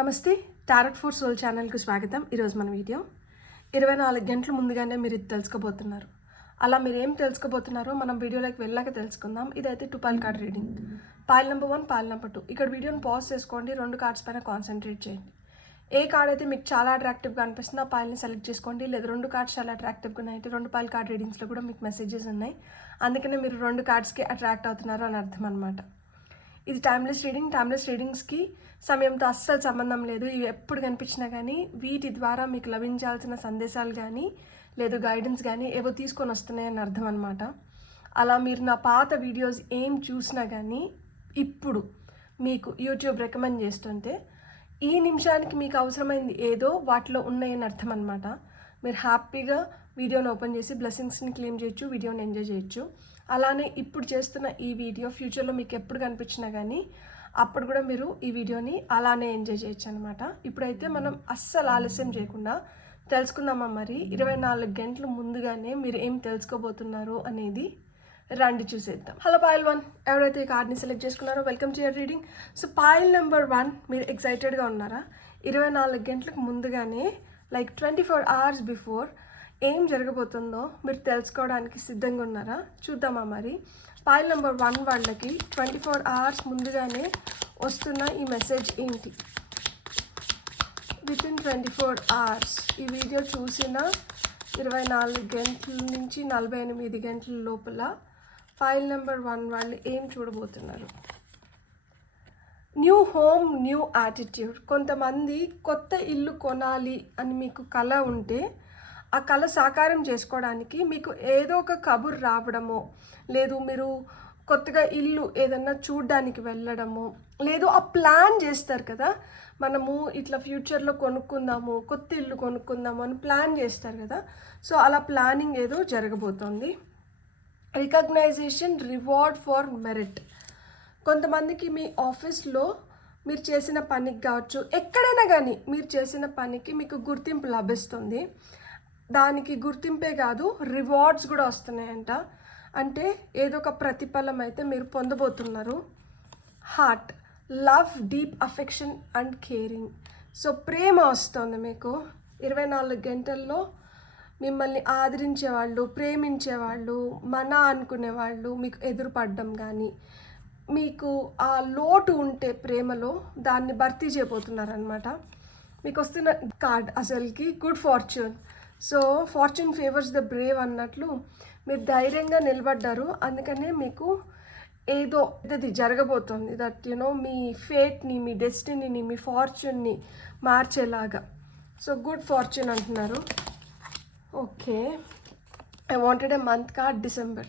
నమస్తే, tarot for soul ఛానల్కి స్వాగతం. ఈరోజు మన వీడియో 24 గంటల ముందుగానే మీరు ఇది తెలుసుకోబోతున్నారు. అలా మీరు ఏం తెలుసుకోబోతున్నారో మనం వీడియోలోకి వెళ్ళాక తెలుసుకుందాం. ఇదైతే 2 foil card reading. Foil number 1, foil number 2. ఇక్కడ వీడియోని పాజ్ చేసుకోండి, 2 కార్డ్స్ పైన కాన్సన్ట్రేట్ చేయండి. ఏ కార్డ్ అయితే మీకు చాలా అట్రాక్టివ్గా అనిపిస్తుందో ఆ పాయిల్ని సెలెక్ట్ చేసుకోండి. లేదా 2 కార్డ్స్ చాలా అట్రాక్టివ్గా ఉన్నాయి అంటే 2 పాయిల్ కార్డ్ రీడింగ్స్లో కూడా మీకు మెసేజెస్ ఉన్నాయి. అందుకనే మీరు 2 కార్డ్స్కి అట్రాక్ట్ అవుతున్నారు అని అర్థం అనమాట. ఇది టైమ్లెస్ రీడింగ్. టైమ్లెస్ రీడింగ్స్కి సమయంతో అస్సలు సంబంధం లేదు. ఇవి ఎప్పుడు కనిపించినా కానీ వీటి ద్వారా మీకు లభించాల్సిన సందేశాలు కానీ లేదు గైడెన్స్ కానీ ఏవో తీసుకొని వస్తున్నాయని అర్థం అనమాట. అలా మీరు నా పాత వీడియోస్ ఏం చూసినా కానీ ఇప్పుడు మీకు యూట్యూబ్ రికమెండ్ చేస్తుంటే ఈ నిమిషానికి మీకు అవసరమైంది ఏదో వాటిలో ఉన్నాయని అర్థం అనమాట. మీరు హ్యాపీగా వీడియోని ఓపెన్ చేసి బ్లెస్సింగ్స్ని క్లెయిమ్ చేయొచ్చు, వీడియోని ఎంజాయ్ చేయొచ్చు. అలానే ఇప్పుడు చేస్తున్న ఈ వీడియో ఫ్యూచర్లో మీకు ఎప్పుడు కనిపించినా కానీ అప్పుడు కూడా మీరు ఈ వీడియోని అలానే ఎంజాయ్ చేయొచ్చు అనమాట. ఇప్పుడైతే మనం అస్సలు ఆలస్యం చేయకుండా తెలుసుకుందామా మరి 24 గంటల ముందుగానే మీరు ఏం తెలుసుకోబోతున్నారు అనేది రండి చూసేద్దాం. హలో పాయిల్ 1, ఎవరైతే ఈ కార్డ్ని సెలెక్ట్ చేసుకున్నారో welcome to your reading. So foil number 1, మీరు ఎక్సైటెడ్గా ఉన్నారా? 24 గంటలకు ముందుగానే లైక్ 24 hours బిఫోర్ ఏం జరగబోతుందో మీరు తెలుసుకోవడానికి సిద్ధంగా ఉన్నారా? చూద్దామా మరి. పాయిల్ నెంబర్ 1 వాళ్ళకి 24 hours ముందుగానే వస్తున్న ఈ మెసేజ్ ఏంటి? వితిన్ 24 hours ఈ వీడియో చూసిన 24 గంటల నుంచి 48 గంటల లోపల పాయిల్ నెంబర్ 1 వాళ్ళు ఏం చూడబోతున్నారు? New home, new attitude. కొంతమంది కొత్త ఇల్లు కొనాలి అని మీకు కల ఉంటే ఆ కళ సాకారం చేసుకోవడానికి మీకు ఏదో ఒక కబుర్ రావడమో, లేదు మీరు కొత్తగా ఇల్లు ఏదన్నా చూడడానికి వెళ్ళడము, లేదు ఆ ప్లాన్ చేస్తారు కదా, మనము ఇట్లా ఫ్యూచర్లో కొనుక్కుందాము, కొత్త ఇల్లు కొనుక్కుందాము అని ప్లాన్ చేస్తారు కదా. సో అలా ప్లానింగ్ ఏదో జరగబోతోంది. Recognition, reward for merit. కొంతమందికి మీ ఆఫీస్లో మీరు చేసిన పనికి కావచ్చు, ఎక్కడైనా కానీ మీరు చేసిన పనికి మీకు గుర్తింపు లభిస్తుంది. దానికి గుర్తింపే కాదు, రివార్డ్స్ కూడా వస్తున్నాయంట. అంటే ఏదో ఒక ప్రతిఫలం అయితే మీరు పొందబోతున్నారు. Heart, love, deep affection and caring. So ప్రేమ వస్తుంది మీకు 24 గంటల్లో. మిమ్మల్ని ఆదరించేవాళ్ళు, ప్రేమించేవాళ్ళు, మన అనుకునేవాళ్ళు మీకు ఎదురుపడడం కానీ, మీకు ఆ లోటు ఉంటే ప్రేమలో దాన్ని భర్తీ చేయబోతున్నారనమాట. మీకు వస్తున్న కార్డ్ అసలుకి good fortune. So fortune favours the brave అన్నట్లు మీరు ధైర్యంగా నిలబడ్డారు. అందుకనే మీకు ఏదో ఇది జరగబోతుంది దట్ యునో మీ ఫేట్ని, మీ డెస్టినీని, మీ ఫార్చ్యూన్ని మార్చేలాగా. సో గుడ్ ఫార్చ్యూన్ అంటున్నారు. Okay, I wanted a month card December.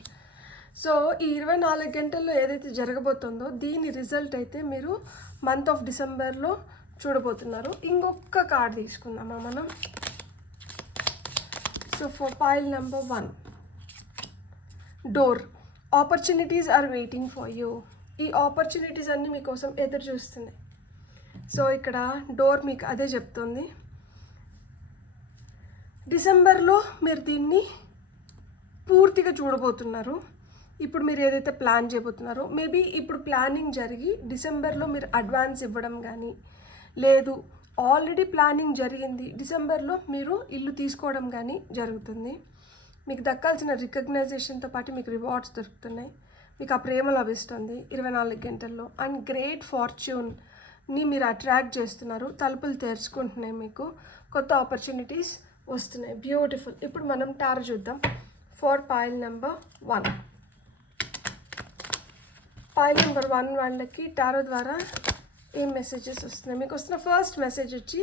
So ఈ 24 గంటల్లో ఏదైతే జరగబోతుందో దీని రిజల్ట్ అయితే మీరు మంత్ ఆఫ్ డిసెంబర్లో చూడబోతున్నారు. ఇంకొక కార్డ్ తీసుకుందామా మనం. So for pile number 1, door. Opportunities are waiting for you. ఈ ఆపర్చునిటీస్ అన్నీ మీకోసం ఎదురు చూస్తున్నాయి. సో ఇక్కడ డోర్ మీకు అదే చెప్తుంది. డిసెంబర్లో మీరు దీన్ని పూర్తిగా చూడబోతున్నారు. ఇప్పుడు మీరు ఏదైతే ప్లాన్ చేయబోతున్నారో మేబీ ఇప్పుడు ప్లానింగ్ జరిగి డిసెంబర్లో మీరు అడ్వాన్స్ ఇవ్వడం కానీ, లేదు ఆల్రెడీ ప్లానింగ్ జరిగింది డిసెంబర్లో మీరు ఇల్లు తీసుకోవడం కానీ జరుగుతుంది. మీకు దక్కాల్సిన రికగ్నైజేషన్తో పాటు మీకు రివార్డ్స్ దొరుకుతున్నాయి. మీకు ఆ ప్రేమ లభిస్తుంది 24 గంటల్లో. అండ్ గ్రేట్ ఫార్చ్యూన్ని మీరు అట్రాక్ట్ చేస్తున్నారు. తలుపులు తెరుచుకుంటున్నాయి, మీకు కొత్త ఆపర్చునిటీస్ వస్తున్నాయి. బ్యూటిఫుల్. ఇప్పుడు మనం టారో చూద్దాం for pile number 1. Foil number 1 వాళ్ళకి టారో ద్వారా ఏం మెసేజెస్ వస్తున్నాయి? మీకు వస్తున్న ఫస్ట్ మెసేజ్ వచ్చి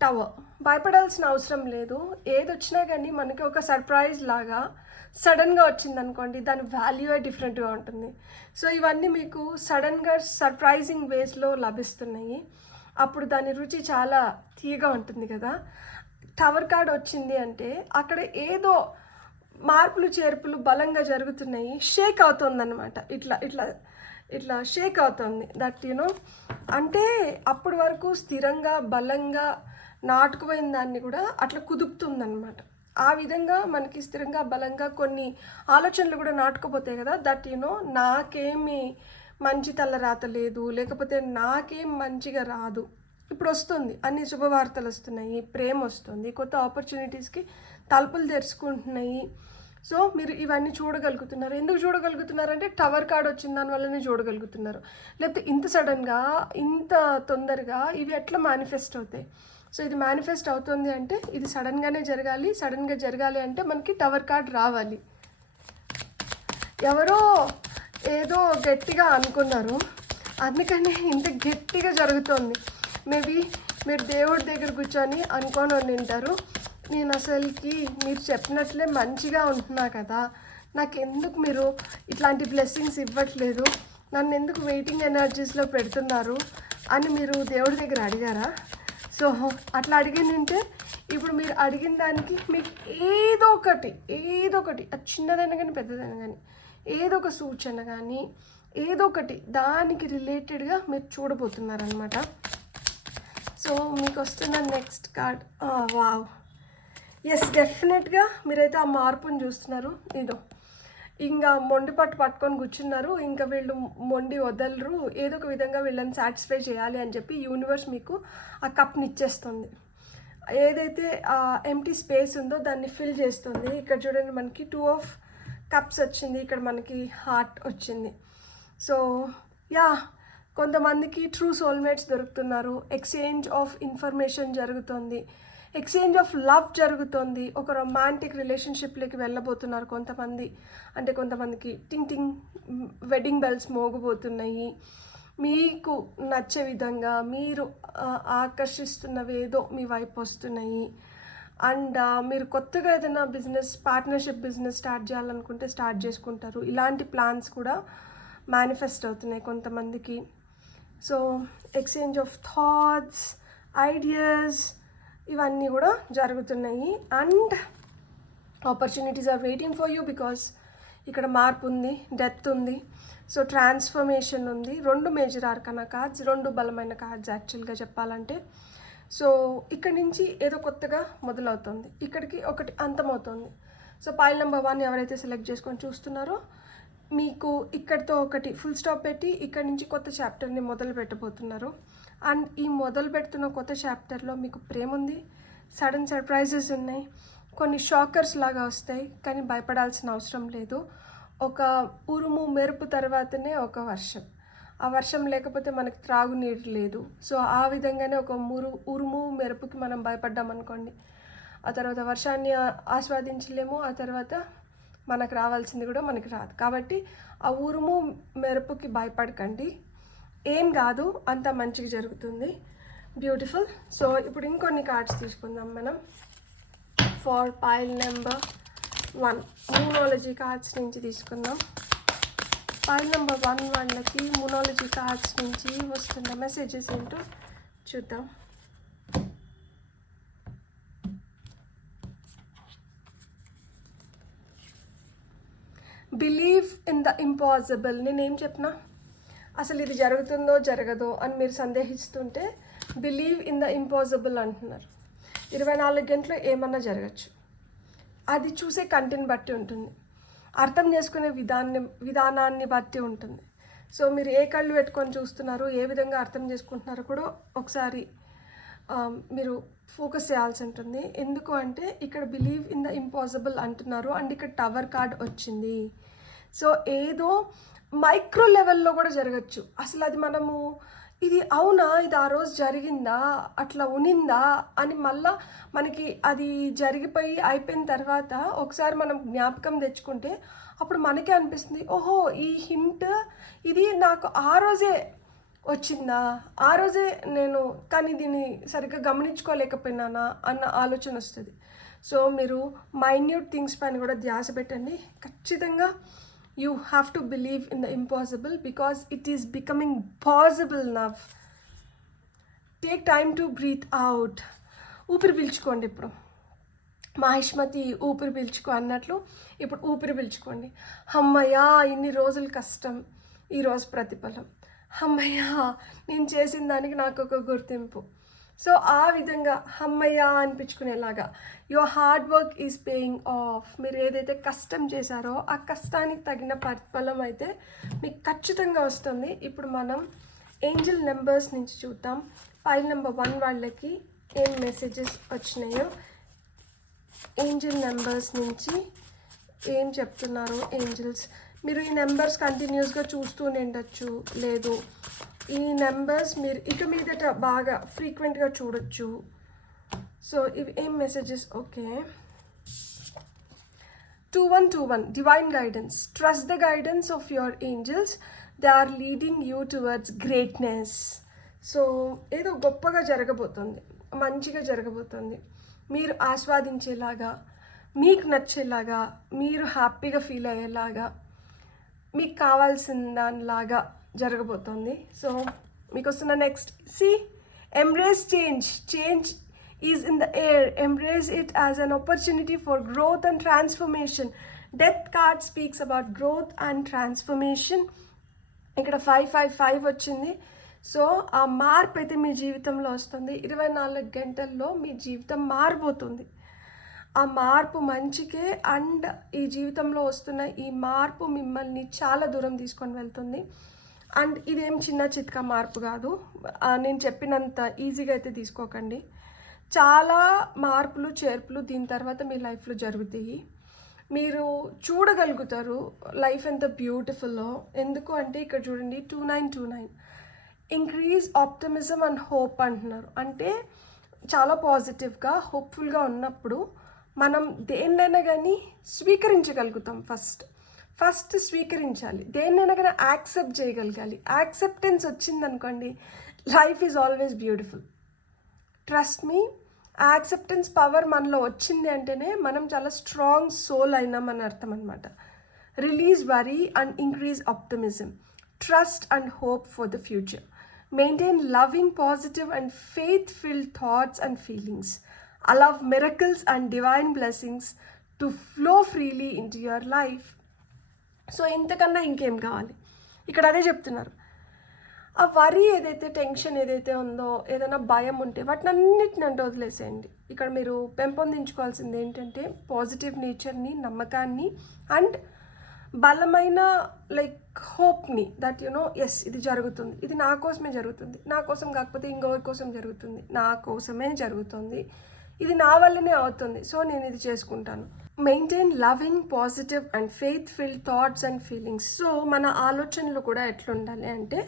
టవర్. భయపడాల్సిన అవసరం లేదు. ఏది వచ్చినా కానీ మనకి ఒక సర్ప్రైజ్ లాగా సడన్గా వచ్చింది అనుకోండి, దాని వాల్యూ డిఫరెంట్గా ఉంటుంది. సో ఇవన్నీ మీకు సడన్గా సర్ప్రైజింగ్ వేస్లో లభిస్తున్నాయి. అప్పుడు దాని రుచి చాలా తీయగా ఉంటుంది కదా. టవర్ కార్డ్ వచ్చింది అంటే అక్కడ ఏదో మార్పులు చేర్పులు బలంగా జరుగుతున్నాయి. షేక్ అవుతుందన్నమాట. ఇట్లా ఇట్లా ఇట్లా షేక్ అవుతుంది. దట్ యూనో అంటే అప్పటి వరకు స్థిరంగా బలంగా నాటుకుపోయిన దాన్ని కూడా అట్లా కుదుపుతుందన్నమాట. ఆ విధంగా మనకి స్థిరంగా బలంగా కొన్ని ఆలోచనలు కూడా నాటుకుపోతాయి కదా. దట్ యూనో నాకేమి మంచి తలరాత లేదు, లేకపోతే నాకేం మంచిగా రాదు ఇప్పుడు వస్తుంది, అన్ని శుభవార్తలు వస్తున్నాయి, ప్రేమ వస్తుంది, కొత్త ఆపర్చునిటీస్కి తలుపులు తెరుచుకుంటున్నాయి. సో మీరు ఇవన్నీ చూడగలుగుతున్నారు. ఎందుకు చూడగలుగుతున్నారు అంటే టవర్ కార్డ్ వచ్చిన దానివల్లనే చూడగలుగుతున్నారు. లేకపోతే ఇంత సడన్గా ఇంత తొందరగా ఇవి ఎట్లా మేనిఫెస్ట్ అవుతాయి? సో ఇది మేనిఫెస్ట్ అవుతుంది అంటే ఇది సడన్గా జరగాలి అంటే మనకి టవర్ కార్డ్ రావాలి. ఎవరో ఏదో గట్టిగా అనుకున్నారు, అందుకనే ఇంత గట్టిగా జరుగుతుంది. మేబీ మీరు దేవుడి దగ్గర కూర్చొని అనుకొని ఉంటారు, నేను అసలుకి మీరు చెప్పినట్లే మంచిగా ఉంటున్నా కదా, నాకు ఎందుకు మీరు ఇట్లాంటి బ్లెస్సింగ్స్ ఇవ్వట్లేదు, నన్ను ఎందుకు వెయిటింగ్ ఎనర్జీస్లో పెడుతున్నారు అని మీరు దేవుడి దగ్గర అడిగారా? సో అట్లా అడిగిందంటే ఇప్పుడు మీరు అడిగిన దానికి మీకు ఏదో ఒకటి అది చిన్నదైనా కానీ పెద్దదైనా కానీ ఏదో ఒక సూచన కానీ ఏదో ఒకటి దానికి రిలేటెడ్గా మీరు చూడబోతున్నారనమాట. సో మీకు వస్తున్న నెక్స్ట్ కార్డ్, వావ్, ఎస్, డెఫినెట్గా మీరైతే ఆ మార్పుని చూస్తున్నారు. ఇదో ఇంకా మొండి పట్టుకొని కూర్చున్నారు, ఇంకా వీళ్ళు మొండి వదలరు, ఏదో ఒక విధంగా వీళ్ళని సాటిస్ఫై చేయాలి అని చెప్పి యూనివర్స్ మీకు ఆ కప్ని ఇచ్చేస్తుంది. ఏదైతే ఎంటీ స్పేస్ ఉందో దాన్ని ఫిల్ చేస్తుంది. ఇక్కడ చూడండి మనకి 2 ఆఫ్ కప్స్ వచ్చింది, ఇక్కడ మనకి హార్ట్ వచ్చింది. సో యా, కొంతమందికి ట్రూ సోల్మేట్స్ దొరుకుతున్నారు, ఎక్స్చేంజ్ ఆఫ్ ఇన్ఫర్మేషన్ జరుగుతుంది, ఎక్స్చేంజ్ ఆఫ్ లవ్ జరుగుతుంది, ఒక రొమాంటిక్ రిలేషన్షిప్లోకి వెళ్ళబోతున్నారు కొంతమంది. అంటే కొంతమందికి టింగ్ వెడ్డింగ్ బెల్స్ మోగబోతున్నాయి. మీకు నచ్చే విధంగా మీరు ఆకర్షిస్తున్నవేదో మీ వైపు వస్తున్నాయి. అండ్ మీరు కొత్తగా ఏదైనా పార్ట్నర్షిప్ బిజినెస్ స్టార్ట్ చేయాలనుకుంటే స్టార్ట్ చేసుకుంటారు. ఇలాంటి ప్లాన్స్ కూడా మేనిఫెస్ట్ అవుతున్నాయి కొంతమందికి. So exchange of thoughts, ideas ఇవన్నీ కూడా జరుగుతున్నాయి. And opportunities are waiting for you because ఇక్కడ మార్పు ఉంది, డెత్ ఉంది, సో ట్రాన్స్ఫర్మేషన్ ఉంది. 2 మేజర్ ఆర్కానా కార్డ్స్, 2 బలమైన కార్డ్స్ యాక్చువల్గా చెప్పాలంటే. సో ఇక్కడి నుంచి ఏదో కొత్తగా మొదలవుతుంది, ఇక్కడికి ఒకటి అంతమవుతుంది. సో పైల్ నెంబర్ 1 ఎవరైతే సెలెక్ట్ చేసుకొని చూస్తున్నారో మీకు ఇక్కడితో ఒకటి ఫుల్ స్టాప్ పెట్టి ఇక్కడి నుంచి కొత్త చాప్టర్ని మొదలు పెట్టబోతున్నారు. అండ్ ఈ మొదలు పెడుతున్న కొత్త చాప్టర్లో మీకు ప్రేమ ఉంది, సడన్ సర్ప్రైజెస్ ఉన్నాయి, కొన్ని షాకర్స్ లాగా వస్తాయి, కానీ భయపడాల్సిన అవసరం లేదు. ఒక ఉరుము మెరుపు తర్వాతనే ఒక వర్షం, ఆ వర్షం లేకపోతే మనకి త్రాగునీరు లేదు. సో ఆ విధంగానే ఒక ఉరుము మెరుపుకి మనం భయపడ్డామనుకోండి, ఆ తర్వాత వర్షాన్ని ఆస్వాదించలేము, ఆ తర్వాత మనకు రావాల్సింది కూడా మనకి రాదు. కాబట్టి ఆ ఉరుము మెరుపుకి భయపడకండి, ఏం కాదు, అంతా మంచిగా జరుగుతుంది. బ్యూటిఫుల్. సో ఇప్పుడు ఇంకొన్ని కార్డ్స్ తీసుకుందాం మనం for pile number 1. Moonology cards నుంచి తీసుకుందాం. పైల్ నెంబర్ 1 వాళ్ళకి మూనాలజీ కార్డ్స్ నుంచి వస్తున్న మెసేజెస్ ఏంటో చూద్దాం. Believe in the impossible. నేనేం చెప్పినా అసలు ఇది జరుగుతుందో జరగదో అని మీరు సందేహిస్తుంటే బిలీవ్ ఇన్ ద ఇంపాసిబుల్ అంటున్నారు. 24 గంటలు ఏమన్నా జరగచ్చు, అది చూసే కంటిని బట్టి ఉంటుంది, అర్థం చేసుకునే విధానాన్ని బట్టి ఉంటుంది. సో మీరు ఏ కళ్ళు పెట్టుకొని చూస్తున్నారు, ఏ విధంగా అర్థం చేసుకుంటున్నారో కూడా ఒకసారి మీరు ఫోకస్ చేయాల్సి ఉంటుంది. ఎందుకు అంటే ఇక్కడ బిలీవ్ ఇన్ ద ఇంపాసిబుల్ అంటున్నారు అండ్ ఇక్కడ టవర్ కార్డ్ వచ్చింది. సో ఏదో మైక్రో లెవెల్లో కూడా జరగచ్చు. అసలు అది మనము ఇది అవునా, ఇది ఆ రోజు జరిగిందా, అట్లా ఉనిందా అని మళ్ళా మనకి అది జరిగిపోయి అయిపోయిన తర్వాత ఒకసారి మనం జ్ఞాపకం తెచ్చుకుంటే అప్పుడు మనకే అనిపిస్తుంది, ఓహో ఈ హింట్ ఇది నాకు ఆ రోజే వచ్చిందా, ఆ రోజే నేను కానీ దీన్ని సరిగ్గా గమనించుకోలేకపోయినానా అన్న ఆలోచన వస్తుంది. సో మీరు మైన్యూట్ థింగ్స్ పైన కూడా ధ్యాస పెట్టండి. ఖచ్చితంగా you have to believe in the impossible because it is becoming possible now. Take time to breathe out. ఊపిరి పీల్చుకోండి. ఇప్పుడు మహిష్మతి ఊపిరి పీల్చుకో అన్నట్లు ఇప్పుడు ఊపిరి పీల్చుకోండి. అమ్మయ్యా ఇన్ని రోజులు కష్టం, ఈరోజు ప్రతిఫలం, అమ్మయ్యా నేను చేసిన దానికి నాకు ఒక గుర్తింపు. సో ఆ విధంగా అమ్మయ్యా అనిపించుకునేలాగా your hard work is paying off. మీరు ఏదైతే కష్టం చేశారో ఆ కష్టానికి తగిన ప్రతిఫలం అయితే మీకు ఖచ్చితంగా వస్తుంది. ఇప్పుడు మనం ఏంజల్ నెంబర్స్ నుంచి చూద్దాం. ఫైల్ నెంబర్ 1 వాళ్ళకి ఏం మెసేజెస్ వచ్చినాయో, ఏంజల్ నెంబర్స్ నుంచి ఏం చెప్తున్నారు ఏంజల్స్. మీరు ఈ నెంబర్స్ కంటిన్యూస్గా చూస్తూ ఉండొచ్చు, లేదు ఈ నెంబర్స్ మీరు ఇక మీదట బాగా ఫ్రీక్వెంట్గా చూడొచ్చు. సో ఇవి ఏం messages? Okay, 2121 divine guidance. Trust the guidance of your angels. They are leading you towards greatness. So ఏదో గొప్పగా జరగబోతుంది, మంచిగా జరగబోతుంది, మీరు ఆస్వాదించేలాగా, మీకు నచ్చేలాగా, మీరు హ్యాపీగా ఫీల్ అయ్యేలాగా, మీకు కావాల్సిన దానిలాగా జరగబోతుంది. సో మీకు వస్తున్న next, embrace change is in the air. Embrace it as an opportunity for growth and transformation. Death card speaks about growth and transformation. ఇక్కడ 555 వచ్చింది. సో ఆ మార్పు అయితే మీ జీవితంలో వస్తుంది. 24 గంటల్లో మీ జీవితం మారిపోతుంది. ఆ మార్పు మంచికే. అండ్ ఈ జీవితంలో వస్తున్న ఈ మార్పు మిమ్మల్ని చాలా దూరం తీసుకొని వెళ్తుంది. అండ్ ఇదేం చిన్న చిత్కా మార్పు కాదు, నేను చెప్పినంత ఈజీగా అయితే తీసుకోకండి. చాలా మార్పులు చేర్పులు దీని తర్వాత మీ లైఫ్లో జరుగుతాయి. మీరు చూడగలుగుతారు లైఫ్ ఎంత బ్యూటిఫుల్లో. ఎందుకు అంటే ఇక్కడ చూడండి, 2929 ఇంక్రీజ్ ఆప్టిమిజం అండ్ హోప్ అంటున్నారు. అంటే చాలా పాజిటివ్గా హోప్ఫుల్గా ఉన్నప్పుడు మనం దేన్నైనా కానీ స్వీకరించగలుగుతాం. ఫస్ట్ స్వీకరించాలి, దేన్నైనా కానీ యాక్సెప్ట్ చేయగలగాలి. యాక్సెప్టెన్స్ వచ్చిందనుకోండి, life is always beautiful. Trust me, acceptance power మనలో వచ్చింది అంటేనే మనం చాలా స్ట్రాంగ్ సోల్ అయినామని అర్థం అనమాట. Release worry and increase optimism, trust and hope for the future. Maintain loving, positive and faith filled thoughts and feelings. allow miracles and divine blessings to flow freely into your life. So ఇంతకన్నా ఇంకేం కావాలి? ఇక్కడ అదే చెప్తున్నారు. ఆ వరి ఏదైతే, tension ఏదైతే ఉందో, ఏదైనా భయం ఉంటే వాటిని అన్నిటిని అంటే వదిలేసేయండి. ఇక్కడ మీరు పెంపొందించుకోవాల్సింది ఏంటంటే పాజిటివ్ నేచర్ని, నమ్మకాన్ని అండ్ బలమైన హోప్ని. దట్ ఎస్ ఇది జరుగుతుంది, ఇది నా కోసమే జరుగుతుంది, నా కోసం కాకపోతే ఇంకొకరి కోసం జరుగుతుంది, నా కోసమే జరుగుతుంది, ఇది నా వల్లనే అవుతుంది, సో నేను ఇది చేసుకుంటాను. Maintain loving, positive and faith filled thoughts and feelings. So మన ఆలోచనలు కూడా ఎట్లుండాలి అంటే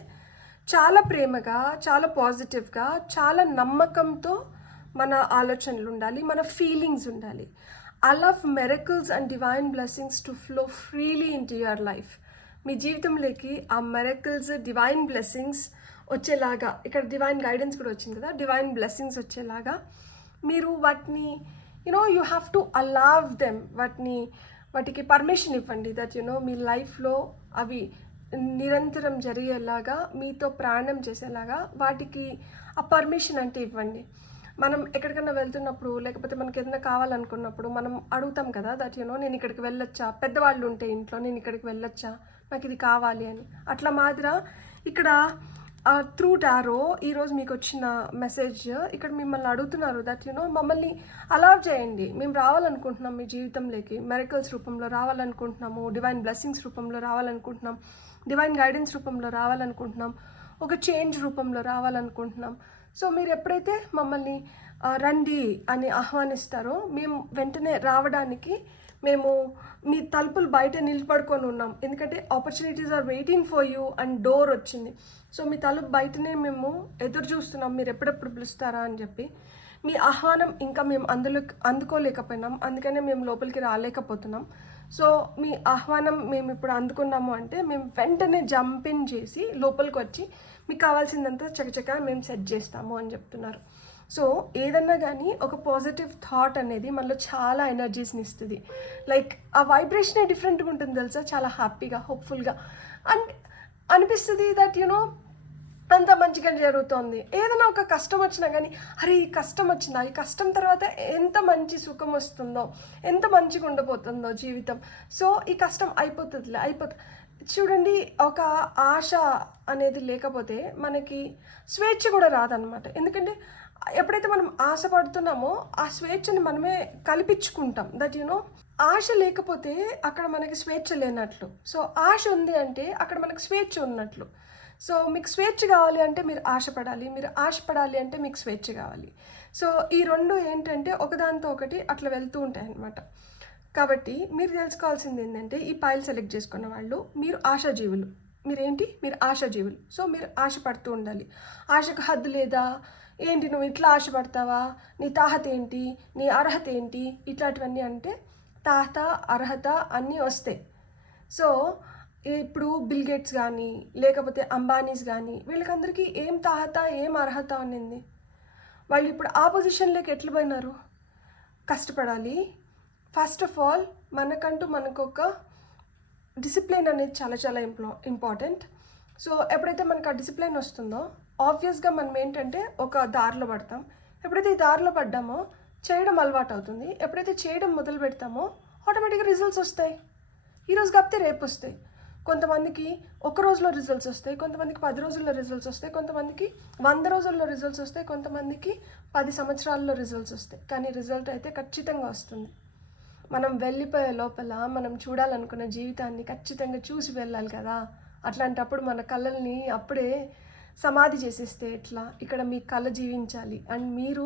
చాలా ప్రేమగా, చాలా పాజిటివ్గా, చాలా నమ్మకంతో మన ఆలోచనలు ఉండాలి, మన ఫీలింగ్స్ ఉండాలి. allow miracles and divine blessings to flow freely into your life. మీ జీవితంలోకి ఆ మిరకల్స్, డివైన్ బ్లెస్సింగ్స్ వచ్చేలాగా, ఇక్కడ డివైన్ గైడెన్స్ కూడా వచ్చింది కదా, డివైన్ బ్లెస్సింగ్స్ వచ్చేలాగా మీరు వాటిని you have to allow them. వాటికి పర్మిషన్ ఇవ్వండి. దట్ మీ లైఫ్లో అవి నిరంతరం జరిగేలాగా, మీతో ప్రయాణం చేసేలాగా వాటికి ఆ పర్మిషన్ అంటే ఇవ్వండి. మనం ఎక్కడికైనా వెళ్తున్నప్పుడు, లేకపోతే మనకి ఏదైనా కావాలనుకున్నప్పుడు మనం అడుగుతాం కదా, దట్ నేను ఇక్కడికి వెళ్ళొచ్చా, పెద్దవాళ్ళు ఉంటే ఇంట్లో నేను ఇక్కడికి వెళ్ళొచ్చా, నాకు ఇది కావాలి అని. అట్లా మాదిరా ఇక్కడ త్రూ టారో ఈరోజు మీకు వచ్చిన మెసేజ్ ఇక్కడ మిమ్మల్ని అడుగుతున్నారు దట్ మమ్మల్ని అలౌ చేయండి. మేము రావాలనుకుంటున్నాం మీ జీవితంలోకి, మెరకల్స్ రూపంలో రావాలనుకుంటున్నాము, డివైన్ బ్లెస్సింగ్స్ రూపంలో రావాలనుకుంటున్నాం, డివైన్ గైడెన్స్ రూపంలో రావాలనుకుంటున్నాం, ఒక చేంజ్ రూపంలో రావాలనుకుంటున్నాం. సో మీరు ఎప్పుడైతే మమ్మల్ని రండి అని ఆహ్వానిస్తారో మేము వెంటనే రావడానికి మేము మీ తలుపులు బయట నిలబడుకొని ఉన్నాం. ఎందుకంటే opportunities are waiting for you and door వచ్చింది. సో మీ తలుపు బయటనే మేము ఎదురు చూస్తున్నాం, మీరు ఎప్పుడెప్పుడు పిలుస్తారా అని చెప్పి. మీ ఆహ్వానం ఇంకా మేము అందుకోలేకపోయినాం, అందుకనే మేము లోపలికి రాలేకపోతున్నాం. సో మీ ఆహ్వానం మేము ఇప్పుడు అందుకున్నాము అంటే మేము వెంటనే జంపిన్ చేసి లోపలికి వచ్చి మీకు కావాల్సిందంతా చకచకా మేము సెట్ చేస్తాము అని చెప్తున్నారు. సో ఏదన్నా కానీ ఒక పాజిటివ్ థాట్ అనేది మనలో చాలా ఎనర్జీస్ని ఇస్తుంది. ఆ వైబ్రేషనే డిఫరెంట్గా ఉంటుంది తెలుసా, చాలా హ్యాపీగా, హోప్ఫుల్గా అండ్ అనిపిస్తుంది దట్ అంత మంచిగా జరుగుతుంది. ఏదైనా ఒక కష్టం వచ్చినా కానీ అరే ఈ కష్టం వచ్చిందా, ఈ కష్టం తర్వాత ఎంత మంచి సుఖం వస్తుందో, ఎంత మంచిగా ఉండబోతుందో జీవితం. సో ఈ కష్టం అయిపోతుంది. చూడండి, ఒక ఆశ అనేది లేకపోతే మనకి స్వేచ్ఛ కూడా రాదనమాట. ఎందుకంటే ఎప్పుడైతే మనం ఆశపడుతున్నామో ఆ స్వేచ్ఛని మనమే కల్పించుకుంటాం. దట్ ఆశ లేకపోతే అక్కడ మనకి స్వేచ్ఛ లేనట్లు. సో ఆశ ఉంది అంటే అక్కడ మనకి స్వేచ్ఛ ఉన్నట్లు. సో మీకు స్వేచ్ఛ కావాలి అంటే మీరు ఆశపడాలి, మీరు ఆశపడాలి అంటే మీకు స్వేచ్ఛ కావాలి. సో ఈ రెండు ఏంటంటే ఒకదానితో ఒకటి అట్లా వెళ్తూ ఉంటాయి అన్నమాట. కాబట్టి మీరు తెలుసుకోవాల్సింది ఏంటంటే ఈ పైల్ సెలెక్ట్ చేసుకున్న వాళ్ళు మీరు ఆశాజీవులు. మీరు ఆశాజీవులు. సో మీరు ఆశపడుతూ ఉండాలి. ఆశకు హద్దు లేదా, ఏంటి నువ్వు ఇట్లా ఆశపడతావా, నీ తాహత ఏంటి, నీ అర్హత ఏంటి, ఇట్లాంటివన్నీ అంటే తాహత అర్హత అన్నీ వస్తాయి. సో ఇప్పుడు బిల్ గేట్స్ కానీ లేకపోతే అంబానీస్ కానీ వీళ్ళకందరికీ ఏం తాహత ఏం అర్హత అనింది. వాళ్ళు ఇప్పుడు ఆ పొజిషన్లోకి ఎట్లా పోయినారు? కష్టపడాలి. ఫస్ట్ ఆఫ్ ఆల్ మనకు ఒక డిసిప్లిన్ అనేది చాలా చాలా ఇంపార్టెంట్. సో ఎప్పుడైతే మనకు ఆ డిసిప్లిన్ వస్తుందో ఆబ్వియస్గా మనం ఏంటంటే ఒక దారిలో పడతాం. ఎప్పుడైతే ఈ దారిలో పడ్డామో చేయడం అలవాటు అవుతుంది. ఎప్పుడైతే చేయడం మొదలు పెడతామో ఆటోమేటిక్గా రిజల్ట్స్ వస్తాయి. ఈరోజు కాకపోతే రేపు వస్తాయి. కొంతమందికి ఒక రోజులో రిజల్ట్స్ వస్తాయి, కొంతమందికి 10 రోజుల్లో రిజల్ట్స్ వస్తాయి, కొంతమందికి 100 రోజుల్లో రిజల్ట్స్ వస్తాయి, కొంతమందికి 10 సంవత్సరాల్లో రిజల్ట్స్ వస్తాయి. కానీ రిజల్ట్ అయితే ఖచ్చితంగా వస్తుంది. మనం వెళ్ళిపోయే లోపల మనం చూడాలనుకున్న జీవితాన్ని ఖచ్చితంగా చూసి వెళ్ళాలి కదా. అట్లాంటప్పుడు మన కళల్ని అప్పుడే సమాధి చేసేస్తే ఎట్లా? ఇక్కడ మీ కళ జీవించాలి అండ్ మీరు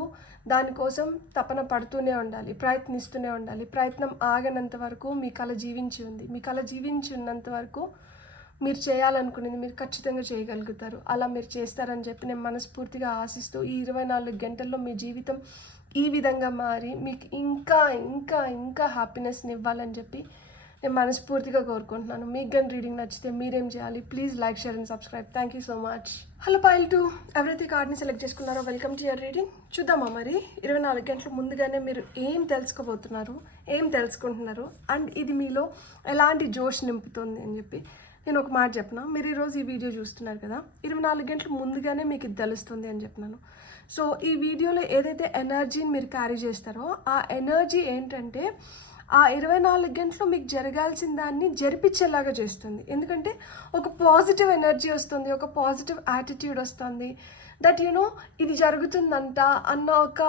దానికోసం తపన పడుతూనే ఉండాలి, ప్రయత్నిస్తూనే ఉండాలి. ప్రయత్నం ఆగనంత వరకు మీ కళ జీవించి ఉంది. మీ కళ జీవించి ఉన్నంత వరకు మీరు చేయాలనుకునేది మీరు ఖచ్చితంగా చేయగలుగుతారు. అలా మీరు చేస్తారని చెప్పి నేను మనస్ఫూర్తిగా ఆశిస్తూ ఈ 24 గంటల్లో మీ జీవితం ఈ విధంగా మారి మీకు ఇంకా ఇంకా ఇంకా హ్యాపీనెస్ని ఇవ్వాలని చెప్పి నేను మనస్ఫూర్తిగా కోరుకుంటున్నాను. మీకు కానీ రీడింగ్ నచ్చితే మీరేం చేయాలి? Please like, share and subscribe. Thank you so much. Hello pile 2, ఎవరైతే కార్డ్ని సెలెక్ట్ చేసుకున్నారో వెల్కమ్ టు యువర్ రీడింగ్. చూద్దామా మరి 24 గంటల ముందుగానే మీరు ఏం తెలుసుకోబోతున్నారు, ఏం తెలుసుకుంటున్నారు అండ్ ఇది మీలో ఎలాంటి జోష్ నింపుతుంది అని చెప్పి. నేను ఒక మాట చెప్పిన, మీరు ఈరోజు ఈ వీడియో చూస్తున్నారు కదా, 24 గంటల ముందుగానే మీకు ఇది తెలుస్తుంది అని చెప్పినాను. సో ఈ వీడియోలో ఏదైతే ఎనర్జీని మీరు క్యారీ చేస్తారో ఆ ఎనర్జీ ఏంటంటే ఆ 24 గంటలు మీకు జరగాల్సిన దాన్ని జరిపించేలాగా చేస్తుంది. ఎందుకంటే ఒక పాజిటివ్ ఎనర్జీ వస్తుంది, ఒక పాజిటివ్ యాటిట్యూడ్ వస్తుంది. దట్ ఇది జరుగుతుందంట అన్న ఒక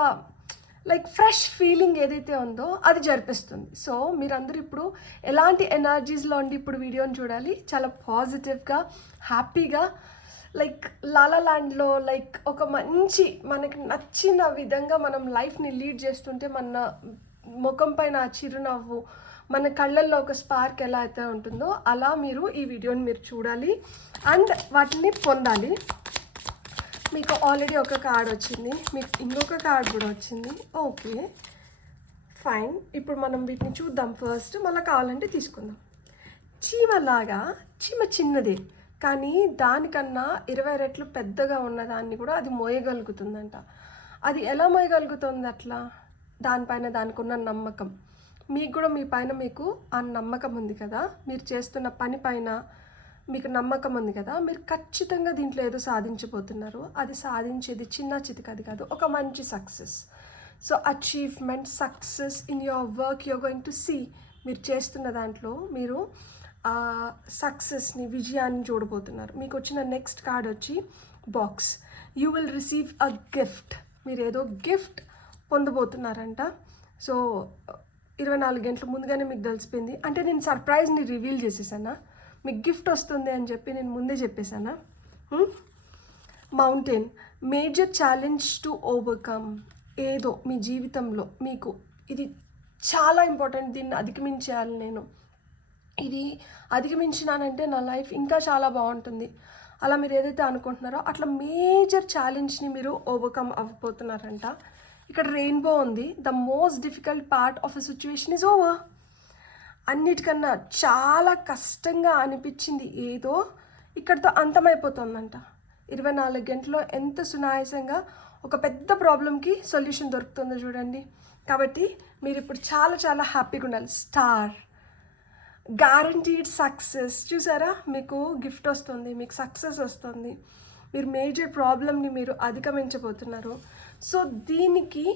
లైక్ ఫ్రెష్ ఫీలింగ్ ఏదైతే ఉందో అది జరిపిస్తుంది. సో మీరందరూ ఇప్పుడు ఎలాంటి ఎనర్జీస్లో ఉండి ఇప్పుడు వీడియోని చూడాలి? చాలా పాజిటివ్గా, హ్యాపీగా, లైక్ లాలా ల్యాండ్లో లైక్ ఒక మంచి మనకి నచ్చిన విధంగా మనం లైఫ్ని లీడ్ చేస్తుంటే మన ముఖం పైన ఆ చిరునవ్వు, మన కళ్ళల్లో ఒక స్పార్క్ ఎలా అయితే ఉంటుందో అలా మీరు ఈ వీడియోని మీరు చూడాలి అండ్ వాటిని పొందాలి. మీకు ఆల్రెడీ ఒక కార్డ్ వచ్చింది, మీకు ఇంకొక కార్డ్ కూడా వచ్చింది. Okay fine. ఇప్పుడు మనం వీటిని చూద్దాం ఫస్ట్, మళ్ళీ కావాలంటే తీసుకుందాం. చీమలాగా చీమ చిన్నదే కానీ దానికన్నా 20 రెట్లు పెద్దగా ఉన్నదాన్ని కూడా అది మోయగలుగుతుందంట. అది ఎలా మోయగలుగుతుంది అట్లా? దానిపైన దానికి ఉన్న నమ్మకం. మీకు కూడా మీ పైన మీకు ఆ నమ్మకం ఉంది కదా, మీరు చేస్తున్న పని పైన మీకు నమ్మకం ఉంది కదా, మీరు ఖచ్చితంగా దీంట్లో ఏదో సాధించబోతున్నారు. అది సాధించేది చిన్న చితికది కాదు, ఒక మంచి success. So achievement, success in your work you're going to see. మీరు చేస్తున్న దాంట్లో మీరు ఆ సక్సెస్ని, విజయాన్ని చూడబోతున్నారు. మీకు వచ్చిన నెక్స్ట్ కార్డ్ వచ్చి box. You will receive a gift. మీరు ఏదో గిఫ్ట్ పొందబోతున్నారంట. సో 24 గంటల ముందుగానే మీకు తెలిసిపోయింది అంటే నేను సర్ప్రైజ్ని రివీల్ చేసేసానా? మీకు గిఫ్ట్ వస్తుంది అని చెప్పి నేను ముందే చెప్పేశానా? Mountain, major challenge to overcome. ఏదో మీ జీవితంలో మీకు ఇది చాలా ఇంపార్టెంట్, దీన్ని అధిగమించాలి నేను, ఇది అధిగమించినానంటే నా లైఫ్ ఇంకా చాలా బాగుంటుంది. అలా మీరు ఏదైతే అనుకుంటున్నారో అట్లా మేజర్ ఛాలెంజ్ని మీరు ఓవర్కమ్ అవ్వబోతున్నారంట. ఇక్కడ రెయిన్బో ఉంది. The most difficult part of a situation is over. అన్నిటికన్నా చాలా కష్టంగా అనిపించింది ఏదో ఇక్కడితో అంతమైపోతుందంట. 24 గంటల్లో ఎంత సునాయాసంగా ఒక పెద్ద ప్రాబ్లంకి సొల్యూషన్ దొరుకుతుందో చూడండి. కాబట్టి మీరు ఇప్పుడు చాలా చాలా హ్యాపీగా ఉండాలి. Star, guaranteed success. చూసారా, మీకు గిఫ్ట్ వస్తుంది, మీకు సక్సెస్ వస్తుంది, మీరు మేజర్ ప్రాబ్లమ్ని మీరు అధిగమించబోతున్నారు. సో దీనికి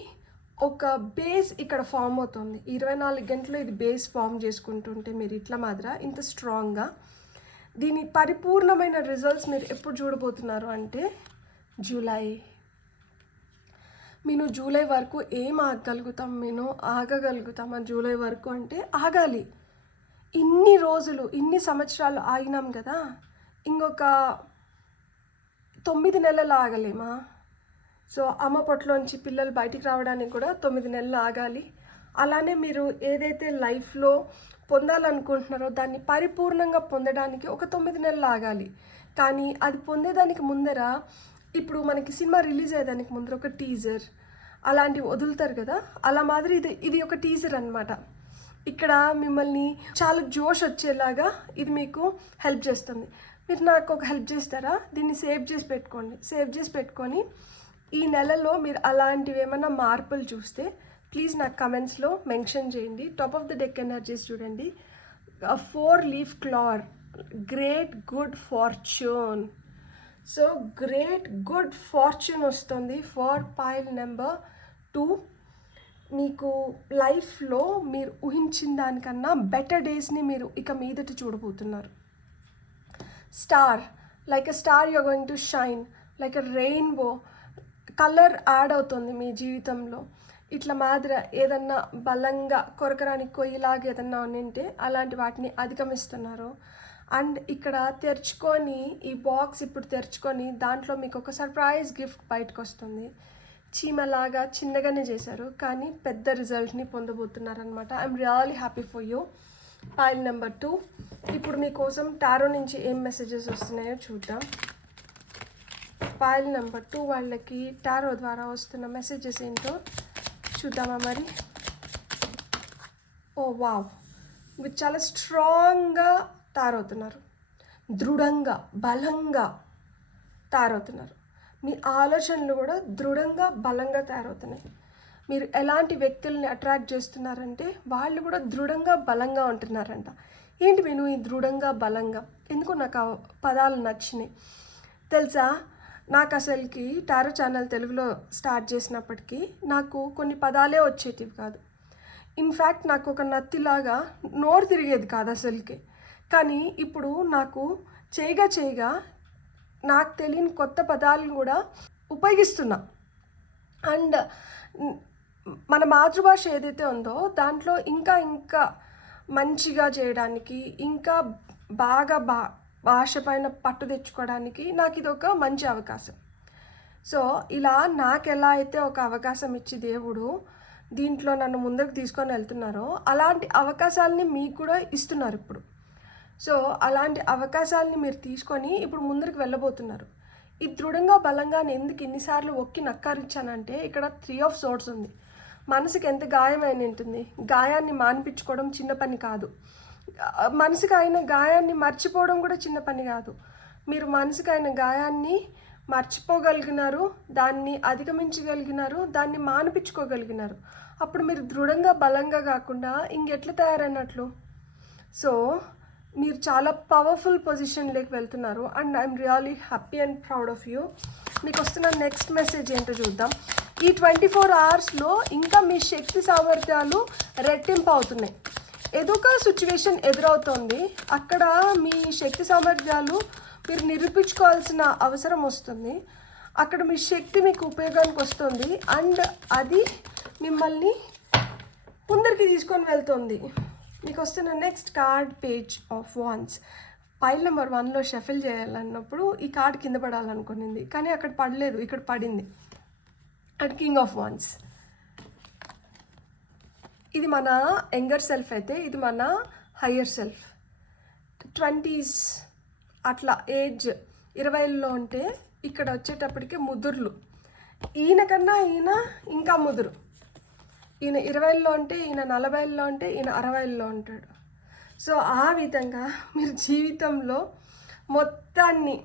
ఒక బేస్ ఇక్కడ ఫామ్ అవుతుంది. 24 గంటలు ఇది బేస్ ఫామ్ చేసుకుంటుంటే మీరు ఇట్లా మాత్రం ఇంత స్ట్రాంగ్గా దీని పరిపూర్ణమైన రిజల్ట్స్ మీరు ఎప్పుడు చూడబోతున్నారు అంటే జూలై. నేను జూలై వరకు ఏం ఆగగలుగుతాం, నేను ఆగగలుగుతామా జూలై వరకు అంటే ఆగాలి. ఇన్ని రోజులు, ఇన్ని సంవత్సరాలు ఆగినాం కదా, ఇంకొక 9 నెలలు ఆగలేమా? సో అమ్మ పొట్టలోంచి పిల్లలు బయటికి రావడానికి కూడా 9 నెలలు ఆగాలి. అలానే మీరు ఏదైతే లైఫ్లో పొందాలనుకుంటున్నారో దాన్ని పరిపూర్ణంగా పొందడానికి ఒక 9 నెలలు ఆగాలి. కానీ అది పొందేదానికి ముందర ఇప్పుడు మనకి సినిమా రిలీజ్ అయ్యేదానికి ముందర ఒక టీజర్ అలాంటివి వదులుతారు కదా, అలా మాదిరి ఇది ఒక టీజర్ అనమాట. ఇక్కడ మిమ్మల్ని చాలా జోష్ వచ్చేలాగా ఇది మీకు హెల్ప్ చేస్తుంది. మీరు నాకు ఒక హెల్ప్ చేస్తారా? దీన్ని సేవ్ చేసి పెట్టుకొని ఈ నెలలో మీరు అలాంటివి ఏమైనా మార్పులు చూస్తే ప్లీజ్ నాకు కమెంట్స్లో మెన్షన్ చేయండి. Top of the deck energies చూడండి. 4 leaf clover, great good fortune. So great good fortune వస్తుంది ఫర్ పైల్ నెంబర్ 2. మీకు లైఫ్లో మీరు ఊహించిన దానికన్నా బెటర్ డేస్ని మీరు ఇక మీదట చూడబోతున్నారు. Star, like a star you're going to shine, like a rainbow colour add అవుతుంది మీ జీవితంలో. ఇట్లా మాదిరి ఏదన్నా బలంగా కొరకరానికి కొయ్యిలాగా ఏదన్నా ఉంటే అలాంటి వాటిని అధిగమిస్తున్నారు. అండ్ ఇక్కడ తెరుచుకొని ఈ బాక్స్ ఇప్పుడు తెరుచుకొని దాంట్లో మీకు ఒక సర్ప్రైజ్ గిఫ్ట్ బయటకు వస్తుంది. చీమలాగా చిన్నగానే చేశారు కానీ పెద్ద రిజల్ట్ని పొందబోతున్నారనమాట. I'm really happy for you. Pile number 2. ఇప్పుడు మీకోసం టారో నుంచి ఏం మెసేజెస్ వస్తున్నాయో చూద్దాం. పైల్ నెంబర్ 2 వాళ్ళకి టారో ద్వారా వస్తున్న మెసేజెస్ ఏంటో చూద్దామా మరి. ఓ వావ్, మీరు చాలా స్ట్రాంగ్గా తయారవుతున్నారు, దృఢంగా బలంగా తయారవుతున్నారు. మీ ఆలోచనలు కూడా దృఢంగా బలంగా తయారవుతున్నాయి. మీరు ఎలాంటి వ్యక్తుల్ని అట్రాక్ట్ చేస్తున్నారంటే వాళ్ళు కూడా దృఢంగా బలంగా ఉంటున్నారంట. ఏంటి మీరు ఈ దృఢంగా బలంగా? ఎందుకు నాకు ఆ పదాలు నచ్చినాయి తెలుసా? నాకు అసలుకి టారో ఛానల్ తెలుగులో స్టార్ట్ చేసినప్పటికీ నాకు కొన్ని పదాలే వచ్చేటివి కాదు. ఇన్ఫ్యాక్ట్ నాకు ఒక నత్తిలాగా నోరు తిరిగేది కాదు అసలుకి. కానీ ఇప్పుడు నాకు చేయగా నాకు తెలియని కొత్త పదాలను కూడా ఉపయోగిస్తున్నా. అండ్ మన మాతృభాష ఏదైతే ఉందో దాంట్లో ఇంకా మంచిగా చేయడానికి, ఇంకా బాగా భాష పైన పట్టు తెచ్చుకోవడానికి నాకు ఇది ఒక మంచి అవకాశం. సో ఇలా నాకు ఎలా అయితే ఒక అవకాశం ఇచ్చి దేవుడు దీంట్లో నన్ను ముందుకు తీసుకొని వెళ్తున్నారో అలాంటి అవకాశాలని మీకు కూడా ఇస్తున్నారు ఇప్పుడు. సో అలాంటి అవకాశాలని మీరు తీసుకొని ఇప్పుడు ముందుకు వెళ్ళబోతున్నారు. ఈ దృఢంగా బలంగా ఎందుకు ఇన్నిసార్లు ఒక్కి నక్కారిచ్చానంటే ఇక్కడ 3 ఆఫ్ సోర్డ్స్ ఉంది. మనసుకి ఎంత గాయమైన ఉంటుంది, గాయాన్ని మాన్పించుకోవడం చిన్న పని కాదు. మనసుకు అయిన గాయాన్ని మర్చిపోవడం కూడా చిన్న పని కాదు. మీరు మనసుకు అయిన గాయాన్ని మర్చిపోగలిగినారు, దాన్ని అధిగమించగలిగినారు, దాన్ని మాన్పించుకోగలిగినారు. అప్పుడు మీరు దృఢంగా బలంగా కాకుండా ఇంకెట్లా తయారైనట్లు? సో మీరు చాలా పవర్ఫుల్ పొజిషన్లోకి వెళ్తున్నారు. And I'm really happy and proud of you. మీకు వస్తున్న నెక్స్ట్ మెసేజ్ ఏంటో చూద్దాం. ఈ 24 అవర్స్లో ఇంకా మీ శక్తి సామర్థ్యాలు రెట్టింపు అవుతున్నాయి. ఏదో ఒక సిచ్యువేషన్ ఎదురవుతుంది, అక్కడ మీ శక్తి సామర్థ్యాలు మీరు నిరూపించుకోవాల్సిన అవసరం వస్తుంది. అక్కడ మీ శక్తి మీకు ఉపయోగానికి వస్తుంది అండ్ అది మిమ్మల్ని ముందరికి తీసుకొని వెళ్తుంది. మీకు వస్తున్న next card page of wands. Pile number 1లో షఫిల్ చేయాలన్నప్పుడు ఈ కార్డ్ కింద పడాలనుకునింది కానీ అక్కడ పడలేదు, ఇక్కడ పడింది. And king of wands. ఇది మన యంగర్ సెల్ఫ్ అయితే ఇది మన హయ్యర్ సెల్ఫ్. 20s అట్లా ఏజ్ 20లో ఉంటే ఇక్కడ వచ్చేటప్పటికి ముదుర్లు. ఈయన కన్నా ఈయన ఇంకా ముదురు. ఈయన 20లో ఉంటే ఈయన 40లో ఉంటే ఈయన 60లో ఉంటాడు. సో ఆ విధంగా మీరు జీవితంలో మొత్తాన్ని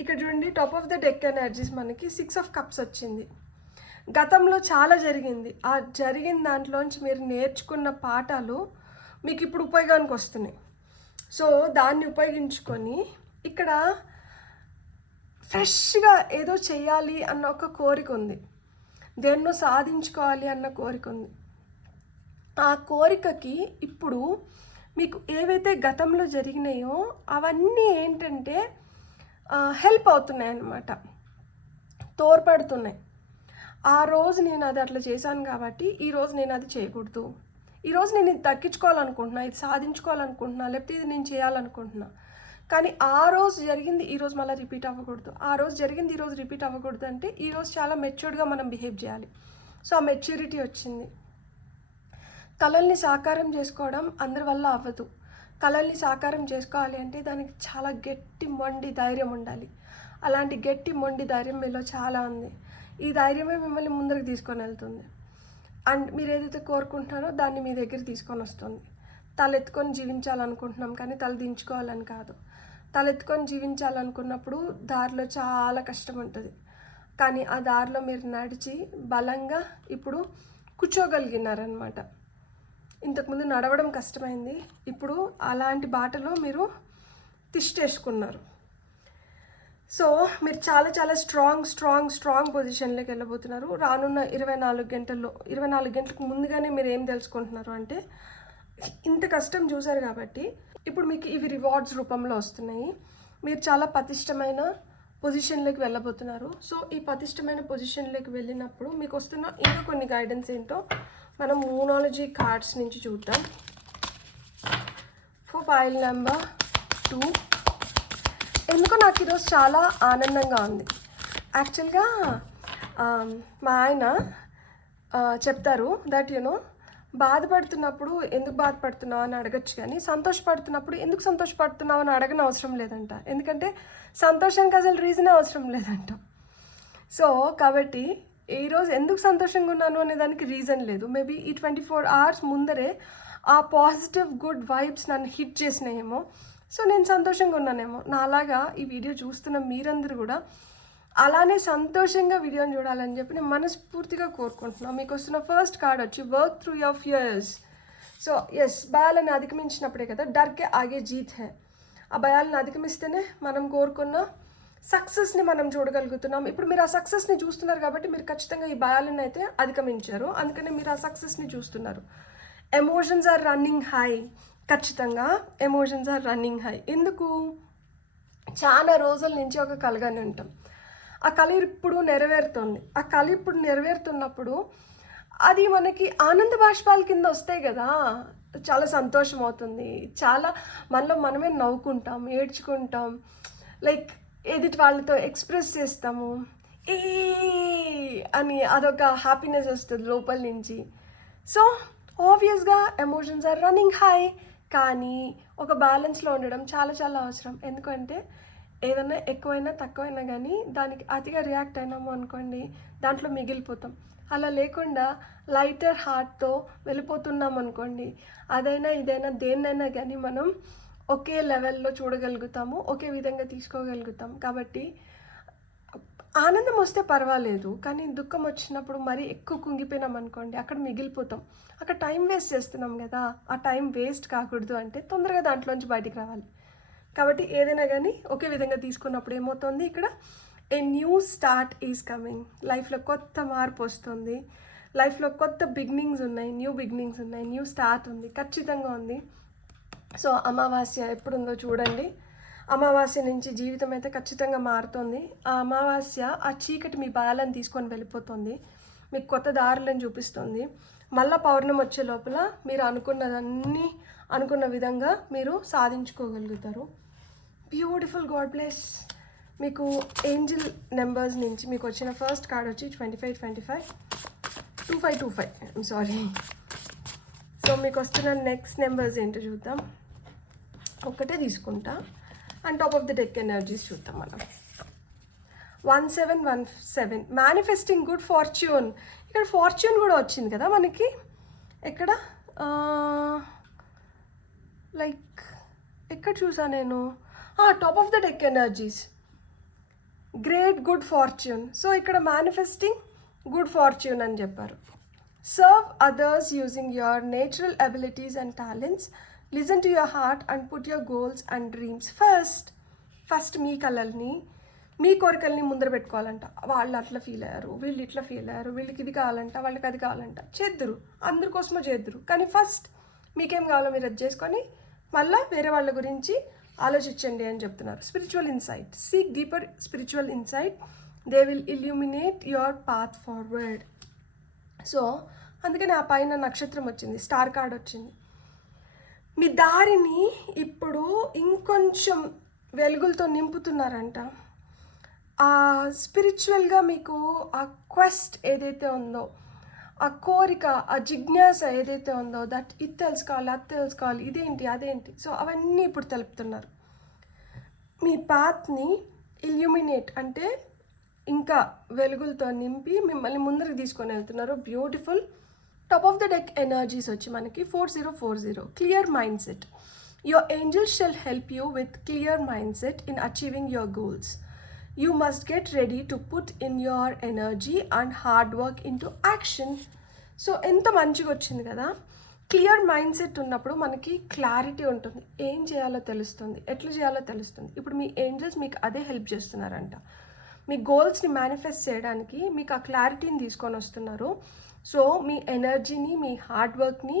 ఇక్కడ చూడండి. Top of the deck energies మనకి 6 ఆఫ్ కప్స్ వచ్చింది. గతంలో చాలా జరిగింది, ఆ జరిగిన దాంట్లోంచి మీరు నేర్చుకున్న పాఠాలు మీకు ఇప్పుడు ఉపయోగానికి వస్తున్నాయి. సో దాన్ని ఉపయోగించుకొని ఇక్కడ ఫ్రెష్గా ఏదో చేయాలి అన్న ఒక కోరిక ఉంది, దేన్నో సాధించుకోవాలి అన్న కోరిక ఉంది. ఆ కోరికకి ఇప్పుడు మీకు ఏవైతే గతంలో జరిగినాయో అవన్నీ ఏంటంటే హెల్ప్ అవుతున్నాయి అన్నమాట, తోడ్పడుతున్నాయి. ఆ రోజు నేను అది అట్లా చేశాను కాబట్టి ఈరోజు నేను అది చేయకూడదు, ఈరోజు నేను ఇది తగ్గించుకోవాలనుకుంటున్నా, ఇది సాధించుకోవాలనుకుంటున్నా, లేకపోతే ఇది నేను చేయాలనుకుంటున్నా. కానీ ఆ రోజు జరిగింది ఈరోజు మళ్ళీ రిపీట్ అవ్వకూడదు, ఆ రోజు జరిగింది ఈరోజు రిపీట్ అవ్వకూడదు అంటే ఈరోజు చాలా మెచ్యూర్డ్గా మనం బిహేవ్ చేయాలి. సో ఆ మెచ్యూరిటీ వచ్చింది. కళల్ని సాకారం చేసుకోవడం అందరి వల్ల అవ్వదు. కళల్ని సాకారం చేసుకోవాలి అంటే దానికి చాలా గట్టి మొండి ధైర్యం ఉండాలి. అలాంటి గట్టి మొండి ధైర్యం మీలో చాలా ఉంది. ఈ ధైర్యమే మిమ్మల్ని ముందరికి తీసుకొని వెళ్తుంది. అండ్ మీరు ఏదైతే కోరుకుంటున్నారో దాన్ని మీ దగ్గర తీసుకొని వస్తుంది. తలెత్తుకొని జీవించాలనుకుంటున్నాం కానీ తల దించుకోవాలని కాదు. తలెత్తుకొని జీవించాలనుకున్నప్పుడు దారిలో చాలా కష్టం ఉంటుంది, కానీ ఆ దారిలో మీరు నడిచి బలంగా ఇప్పుడు కూర్చోగలిగినారనమాట. ఇంతకుముందు నడవడం కష్టమైంది, ఇప్పుడు అలాంటి బాటలో మీరు తిష్టేసుకున్నారు. సో మీరు చాలా చాలా స్ట్రాంగ్ పొజిషన్లోకి వెళ్ళబోతున్నారు. రానున్న 24 గంటల్లో 24 గంటలకు ముందుగానే మీరు ఏం తెలుసుకుంటున్నారు అంటే ఇంత కష్టం చూసారు కాబట్టి ఇప్పుడు మీకు ఇవి రివార్డ్స్ రూపంలో వస్తున్నాయి. మీరు చాలా పటిష్టమైన పొజిషన్లోకి వెళ్ళబోతున్నారు. సో ఈ పటిష్టమైన పొజిషన్లోకి వెళ్ళినప్పుడు మీకు వస్తున్న ఇంకా కొన్ని గైడెన్స్ ఏంటో మనం మూనాలజీ కార్డ్స్ నుంచి చూద్దాం. ఫర్ పైల్ నెంబర్ 2 ఎందుకో నాకు ఈరోజు చాలా ఆనందంగా ఉంది. యాక్చువల్గా మా ఆయన చెప్తారు దట్ బాధపడుతున్నప్పుడు ఎందుకు బాధపడుతున్నావు అని అడగచ్చు, కానీ సంతోషపడుతున్నప్పుడు ఎందుకు సంతోషపడుతున్నావు అని అడగని అవసరం లేదంట. ఎందుకంటే సంతోషానికి అసలు రీజనే అవసరం లేదంట. సో కాబట్టి ఈరోజు ఎందుకు సంతోషంగా ఉన్నాను అనే దానికి రీజన్ లేదు. మేబీ ఈ 24 hours ముందరే ఆ పాజిటివ్ గుడ్ వైబ్స్ నన్ను హిట్ చేసినాయేమో. సో నేను సంతోషంగా ఉన్నానేమో. నాలాగా ఈ వీడియో చూస్తున్న మీరందరూ కూడా అలానే సంతోషంగా వీడియోని చూడాలని చెప్పి నేను మనస్ఫూర్తిగా కోరుకుంటున్నాను. మీకు వస్తున్న ఫస్ట్ కార్డ్ వచ్చి work through your fears. So yes, భయాలను అధిగమించినప్పుడే కదా డర్కే ఆగే జీత్ హే. ఆ భయాలను అధిగమిస్తేనే మనం కోరుకున్న సక్సెస్ని మనం చూడగలుగుతున్నాం. ఇప్పుడు మీరు ఆ సక్సెస్ని చూస్తున్నారు కాబట్టి మీరు ఖచ్చితంగా ఈ భయాలను అయితే అధిగమించారు, అందుకనే మీరు ఆ సక్సెస్ని చూస్తున్నారు. Emotions are running high. ఖచ్చితంగా ఎమోషన్స్ ఆర్ రన్నింగ్ హై. ఎందుకు? చాలా రోజుల నుంచి ఒక కలగానే ఉంటాం. ఆ కళ ఇప్పుడు నెరవేరుతుంది. ఆ కళ ఇప్పుడు నెరవేరుతున్నప్పుడు అది మనకి ఆనంద బాష్పాల కింద వస్తాయి కదా, చాలా సంతోషం అవుతుంది. చాలా మనలో మనమే నవ్వుకుంటాం, ఏడ్చుకుంటాం, లైక్ ఎదుటి వాళ్ళతో ఎక్స్ప్రెస్ చేస్తాము ఏ అని, అదొక హ్యాపీనెస్ వస్తుంది లోపల నుంచి. సో ఆబ్వియస్గా ఎమోషన్స్ ఆర్ రన్నింగ్ హై. కానీ ఒక బ్యాలెన్స్లో ఉండడం చాలా చాలా అవసరం. ఎందుకంటే ఏదైనా ఎక్కువైనా తక్కువైనా కానీ దానికి అతిగా రియాక్ట్ అయినాము అనుకోండి, దాంట్లో మిగిలిపోతాం. అలా లేకుండా లైటర్ హార్ట్తో వెళ్ళిపోతున్నాం అనుకోండి, అదైనా ఇదైనా దేన్నైనా కానీ మనం ఒకే లెవెల్లో చూడగలుగుతాము, ఒకే విధంగా తీసుకోగలుగుతాం. కాబట్టి ఆనందం వస్తే పర్వాలేదు, కానీ దుఃఖం వచ్చినప్పుడు మరీ ఎక్కువ కుంగిపోయినాం అనుకోండి, అక్కడ మిగిలిపోతాం. అక్కడ టైం వేస్ట్ చేస్తున్నాం కదా, ఆ టైం వేస్ట్ కాకూడదు అంటే తొందరగా దాంట్లోంచి బయటికి రావాలి. కాబట్టి ఏదైనా కానీ ఒకే విధంగా తీసుకున్నప్పుడు ఏమవుతుంది, ఇక్కడ a new start is coming. లైఫ్లో కొత్త మార్పు వస్తుంది, లైఫ్లో కొత్త బిగినింగ్స్ ఉన్నాయి, న్యూ బిగినింగ్స్ ఉన్నాయి, న్యూ స్టార్ట్ ఉంది, ఖచ్చితంగా ఉంది. సో అమావాస్య ఎప్పుడుందో చూడండి. అమావాస్య నుంచి జీవితం అయితే ఖచ్చితంగా మారుతుంది. ఆ అమావాస్య ఆ చీకటి మీ భయాలను తీసుకొని వెళ్ళిపోతుంది, మీకు కొత్త దారులను చూపిస్తుంది. మళ్ళీ పౌర్ణమి వచ్చే లోపల మీరు అనుకున్నదన్నీ అనుకున్న విధంగా మీరు సాధించుకోగలుగుతారు. బ్యూటిఫుల్. God bless. మీకు ఏంజిల్ నెంబర్స్ నుంచి మీకు వచ్చిన ఫస్ట్ కార్డ్ వచ్చి 2525 2525. I'm sorry. సో మీకు వస్తున్న నెక్స్ట్ నెంబర్స్ ఏంటో చూద్దాం. ఒక్కటే తీసుకుంటా and top of the deck energies చూద్దాం మనం. 1717 మేనిఫెస్టింగ్ గుడ్ ఫార్చ్యూన్. ఇక్కడ ఫార్చ్యూన్ కూడా వచ్చింది కదా మనకి. ఎక్కడ లైక్ ఎక్కడ చూసా నేను, top of the deck energies, great good fortune. So ఇక్కడ మేనిఫెస్టింగ్ గుడ్ ఫార్చ్యూన్ అని చెప్పారు. Serve others using your natural abilities and talents. Listen to your heart and put your goals and dreams first మీ కళల్ని మీ కోరికల్ని ముందర పెట్టుకోవాలంట. వాళ్ళు అట్లా ఫీల్ అయ్యారు, వీళ్ళు ఇట్లా ఫీల్ అయ్యారు, వీళ్ళకి ఇది కావాలంట, వాళ్ళకి అది కావాలంట, చేద్దురు, అందరి కోసమో చేద్దురు. కానీ ఫస్ట్ మీకేం కావాలో మీరు అది చేసుకొని మళ్ళీ వేరే వాళ్ళ గురించి ఆలోచించండి అని చెప్తున్నారు. Spiritual insight. Seek deeper spiritual insight. They will illuminate your path forward. So అందుకని ఆ పైన నక్షత్రం వచ్చింది, స్టార్ కార్డ్ వచ్చింది. మీ దారిని ఇప్పుడు ఇంకొంచెం వెలుగులతో నింపుతున్నారంట. స్పిరిచువల్గా మీకు ఆ క్వెస్ట్ ఏదైతే ఉందో, ఆ కోరిక, ఆ జిజ్ఞాస ఏదైతే ఉందో, దట్ ఇది తెలుసుకోవాలి, అది తెలుసుకోవాలి, ఇదేంటి అదేంటి, సో అవన్నీ ఇప్పుడు తెలుపుతున్నారు. మీ పాత్ని ఇల్యూమినేట్ అంటే ఇంకా వెలుగులతో నింపి మిమ్మల్ని ముందరికి తీసుకొని వెళ్తున్నారు. Beautiful. Top of the deck energies వచ్చి మనకి 4040 clear mind set. Your angels shall help you with clear mind set in achieving your goals. You must get ready to put in your energy and hard work into action. So ఎంత మంచిగా వచ్చింది కదా. Clear mind set ఉన్నప్పుడు మనకి clarity ఉంటుంది, ఏం చేయాలో తెలుస్తుంది, ఎట్లా చేయాలో తెలుస్తుంది. ఇప్పుడు మీ ఏంజల్స్ మీకు అదే హెల్ప్ చేస్తున్నారంట. మీ గోల్స్ని మేనిఫెస్ట్ చేయడానికి మీకు ఆ క్లారిటీని తీసుకొని వస్తున్నారు. సో మీ ఎనర్జీని, మీ హార్డ్ వర్క్ని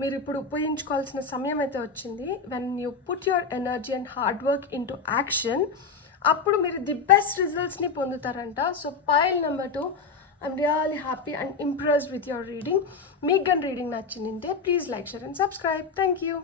మీరు ఇప్పుడు ఉపయోగించుకోవాల్సిన సమయం అయితే వచ్చింది. When you put your energy and hard work into action, అప్పుడు మీరు ది బెస్ట్ రిజల్ట్స్ని పొందుతారంట. So pile number 2, I'm really happy and impressed with your reading. మీకు కానీ రీడింగ్ నచ్చిందంటే please like, share and subscribe. Thank you.